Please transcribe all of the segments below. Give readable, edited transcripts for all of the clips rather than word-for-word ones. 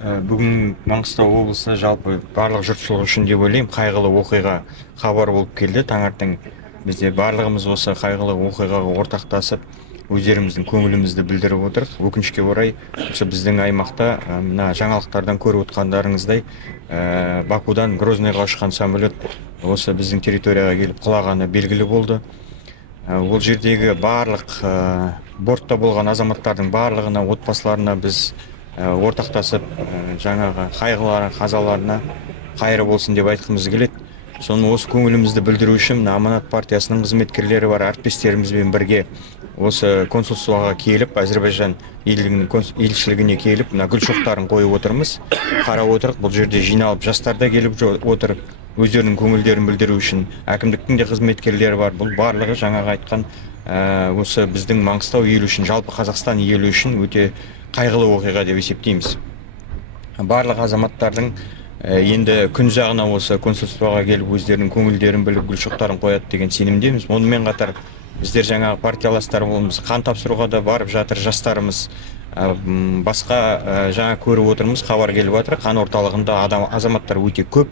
Бүгін Маңғыстау облысы жалпы барлық жұртшылық үшін деп ойлаймын қайғылы оқиға хабар болып келді. Таңертең бізде барлығымыз осы қайғылы оқиғаға ортақтасып, өздеріміздің көңілімізді білдіріп отырық. Өкінішке орай, осы біздің аймақта мына жаңалықтардан көріп отқандарыңыздай, Бакудан Грозныйға ұшқан самолет осы біздің территорияға келіп құлағаны белгілі болды. Ол жердегі барлық бортта болған азаматтардың барлығына, отбасыларына біз ортақтасып, жаңағы қайғылары, қазаларына қайыр болсын деп айтқымыз келеді. Соны осы көңілімізді білдіру үшін мына Аманат партиясының қызметкерлері бар, әріптестерімізбен бірге осы консульствоға келіп, Әзербайжан елінің елшілігіне келіп, мына гүл шоқтарын қойып отырмыз. Қарап отырық, бұл жерде жиналып жастар да келіп отыр, өздерінің көңілдерін білдіру үшін. Әкімдіктің де қызметкерлері бар. Бұл барлығы жаңағы айтқан осы біздің Маңғыстау елі үшін, жалпы Қазақстан елі үшін өте қайғылы оқиға деп есептейміз. Барлық азаматтардың енді күн жағына осы консульствоға келіп өздерінің көңілдерін біліп гүл шоқтарын қояды деген сенімдеміз. Онымен қатар біздер жаңағы партияластар болмыз, қан тапсыруға да барып жатыр жастарымыз. Басқа жаңа көріп отырмыз, хабар келіп жатыр, қан орталығында азаматтар өте көп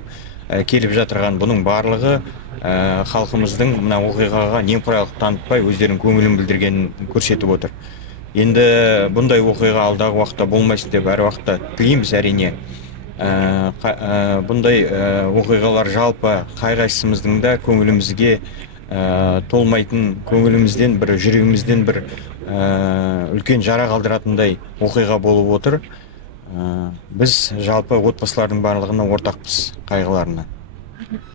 келіп жатырған. Бұның барлығы халқымыздың мына оқиғаға немқұрайлық танытпай өздерінің көңілін білдіргенін көрсетіп отыр. Енді бұндай оқиға алдағы уақытта болмайсын деп әр уақытта тілейміз әрине. Бұндай оқиғалар жалпы қай-қайсымыздың да көңілімізге толмайтын, көңілімізден бір, жүрегімізден бір үлкен жара қалдыратындай оқиға болып отыр. Біз жалпы отбасылардың барлығына ортақпыз қайғыларына.